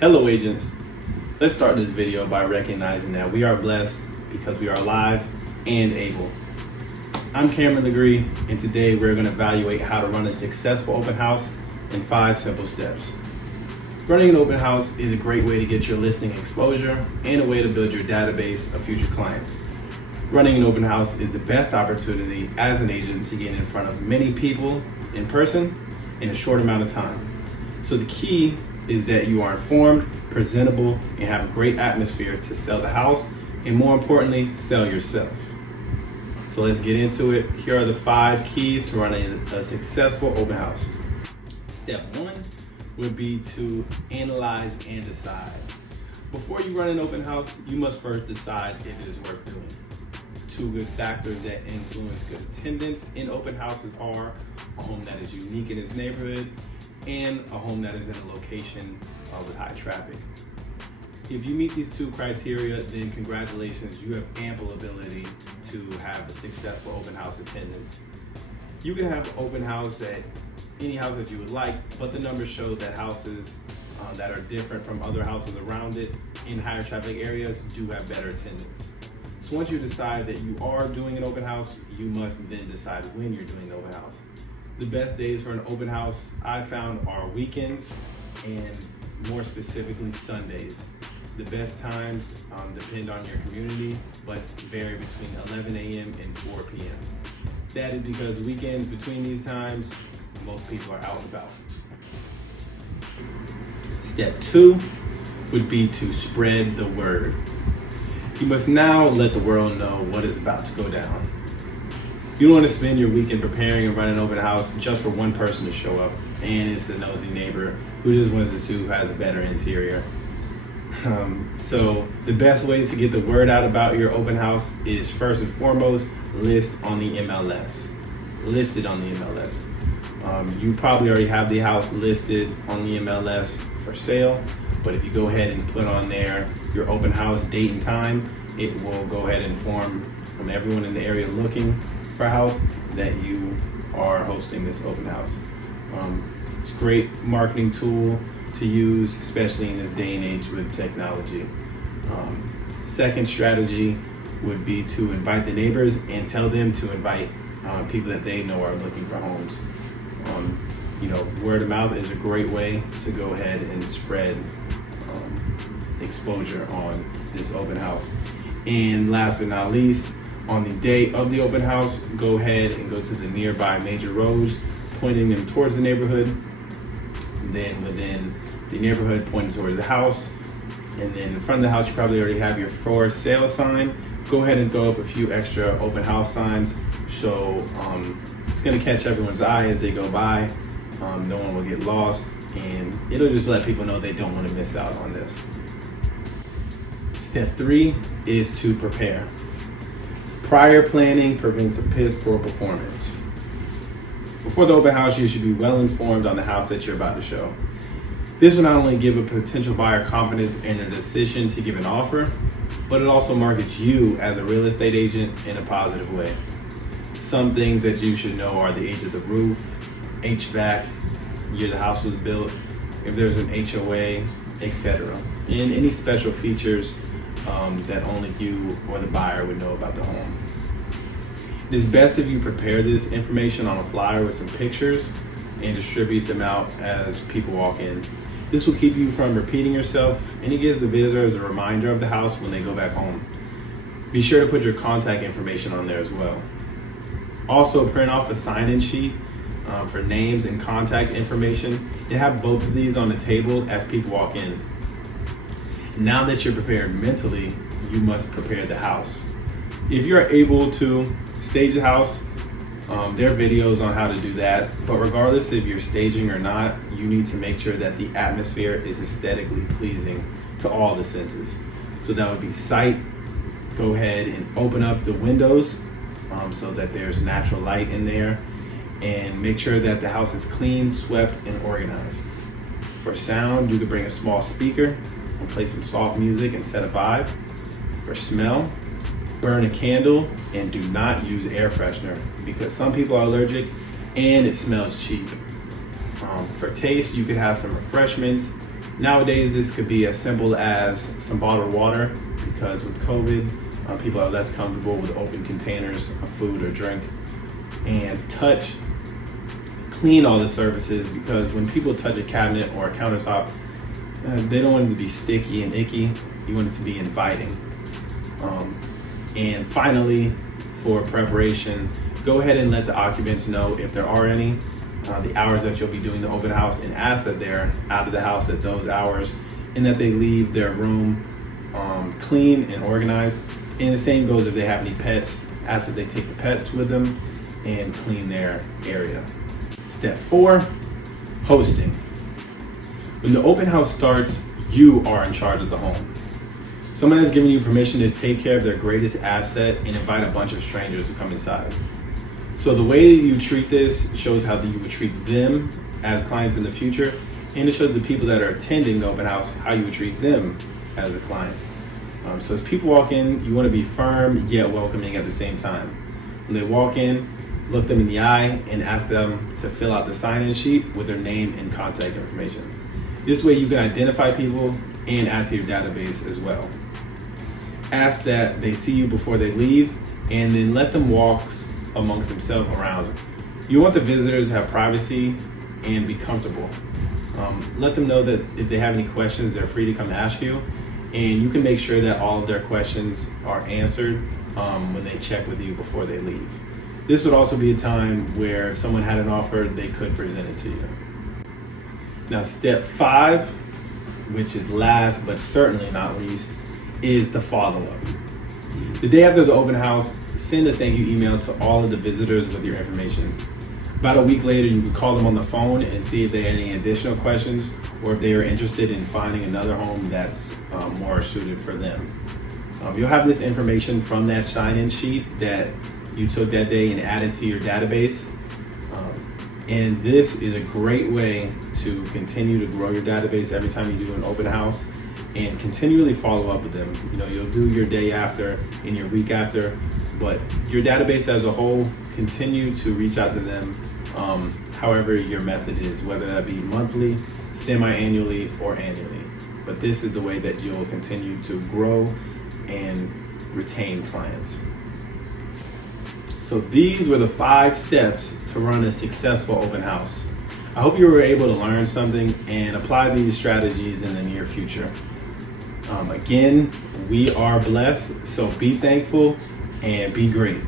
Hello agents, let's start this video by recognizing that we are blessed because we are alive and able. I'm Cameron Legree, and today we're going to evaluate how to run a successful open house in 5 simple steps. Running an open house is a great way to get your listing exposure and a way to build your database of future clients. Running an open house is the best opportunity as an agent to get in front of many people in person in a short amount of time. So the key is that you are informed, presentable, and have a great atmosphere to sell the house, and more importantly, sell yourself. So let's get into it. Here are the 5 keys to running a successful open house. Step 1 would be to analyze and decide. Before you run an open house, you must first decide if it is worth doing. 2 good factors that influence good attendance in open houses are a home that is unique in its neighborhood and a home that is in a location with high traffic. If you meet these 2 criteria, then congratulations, you have ample ability to have a successful open house attendance. You can have an open house at any house that you would like, but the numbers show that houses that are different from other houses around it in higher traffic areas do have better attendance. So once you decide that you are doing an open house, you must then decide when you're doing the open house. The best days for an open house I found are weekends and more specifically Sundays. The best times depend on your community, but vary between 11 a.m. and 4 p.m. That is because weekends between these times, most people are out and about. Step 2 would be to spread the word. You must now let the world know what is about to go down. You don't want to spend your weekend preparing and running an open house just for one person to show up, and it's a nosy neighbor who just wants to see who has a better interior. So the best ways to get the word out about your open house is first and foremost, listed on the MLS. You probably already have the house listed on the MLS for sale, but if you go ahead and put on there your open house date and time, it will go ahead and inform from everyone in the area looking for a house that you are hosting this open house. It's a great marketing tool to use, especially in this day and age with technology. Second strategy would be to invite the neighbors and tell them to invite people that they know are looking for homes. Word of mouth is a great way to go ahead and spread exposure on this open house. And last but not least, on the day of the open house, go ahead and go to the nearby major roads, pointing them towards the neighborhood. Then within the neighborhood, pointing towards the house. And then in front of the house, you probably already have your for sale sign. Go ahead and throw up a few extra open house signs. So it's gonna catch everyone's eye as they go by. No one will get lost, and it'll just let people know they don't want to miss out on this. Step 3 is to prepare. Prior planning prevents a piss poor performance. Before the open house, you should be well informed on the house that you're about to show. This will not only give a potential buyer confidence in their decision to give an offer, but it also markets you as a real estate agent in a positive way. Some things that you should know are the age of the roof, HVAC, year the house was built, if there's an HOA, etc. And any special features that only you or the buyer would know about the home. It is best if you prepare this information on a flyer with some pictures and distribute them out as people walk in. This will keep you from repeating yourself, and it gives the visitors a reminder of the house when they go back home. Be sure to put your contact information on there as well. Also, print off a sign-in sheet for names and contact information, and have both of these on the table as people walk in. Now that you're prepared mentally, you must prepare the house. If you're able to stage the house, there are videos on how to do that, but regardless if you're staging or not, you need to make sure that the atmosphere is aesthetically pleasing to all the senses. So that would be sight. Go ahead and open up the windows so that there's natural light in there, and make sure that the house is clean, swept, and organized. For sound, you could bring a small speaker and play some soft music and set a vibe. For smell, burn a candle and do not use air freshener because some people are allergic and it smells cheap. For taste, you could have some refreshments, Nowadays, this could be as simple as some bottled water, because with COVID, people are less comfortable with open containers of food or drink. And clean all the surfaces, because when people touch a cabinet or a countertop, they don't want it to be sticky and icky. You want it to be inviting. And finally, for preparation, go ahead and let the occupants know, if there are any, the hours that you'll be doing the open house, and ask that they're out of the house at those hours, and that they leave their room clean and organized. And the same goes if they have any pets. Ask that they take the pets with them and clean their area. Step 4, hosting. When the open house starts, you are in charge of the home. Someone has given you permission to take care of their greatest asset and invite a bunch of strangers to come inside. So the way you treat this shows how you would treat them as clients in the future, and it shows the people that are attending the open house how you would treat them as a client. So as people walk in, you want to be firm yet welcoming at the same time. When they walk in, look them in the eye and ask them to fill out the sign-in sheet with their name and contact information. This way you can identify people and add to your database as well. Ask that they see you before they leave, and then let them walk amongst themselves around. You want the visitors to have privacy and be comfortable. Let them know that if they have any questions, they're free to come ask you, and you can make sure that all of their questions are answered when they check with you before they leave. This would also be a time where if someone had an offer, they could present it to you. Now, step 5, which is last but certainly not least, is the follow-up. The day after the open house, send a thank you email to all of the visitors with your information. About a week later, you can call them on the phone and see if they had any additional questions, or if they are interested in finding another home that's more suited for them. You'll have this information from that sign-in sheet that you took that day and added to your database. And this is a great way to continue to grow your database every time you do an open house, and continually follow up with them. You'll do your day after and your week after, but your database as a whole, continue to reach out to them however your method is, whether that be monthly, semi-annually, or annually. But this is the way that you'll continue to grow and retain clients. So these were the 5 steps to run a successful open house. I hope you were able to learn something and apply these strategies in the near future. Again, we are blessed, so be thankful and be great.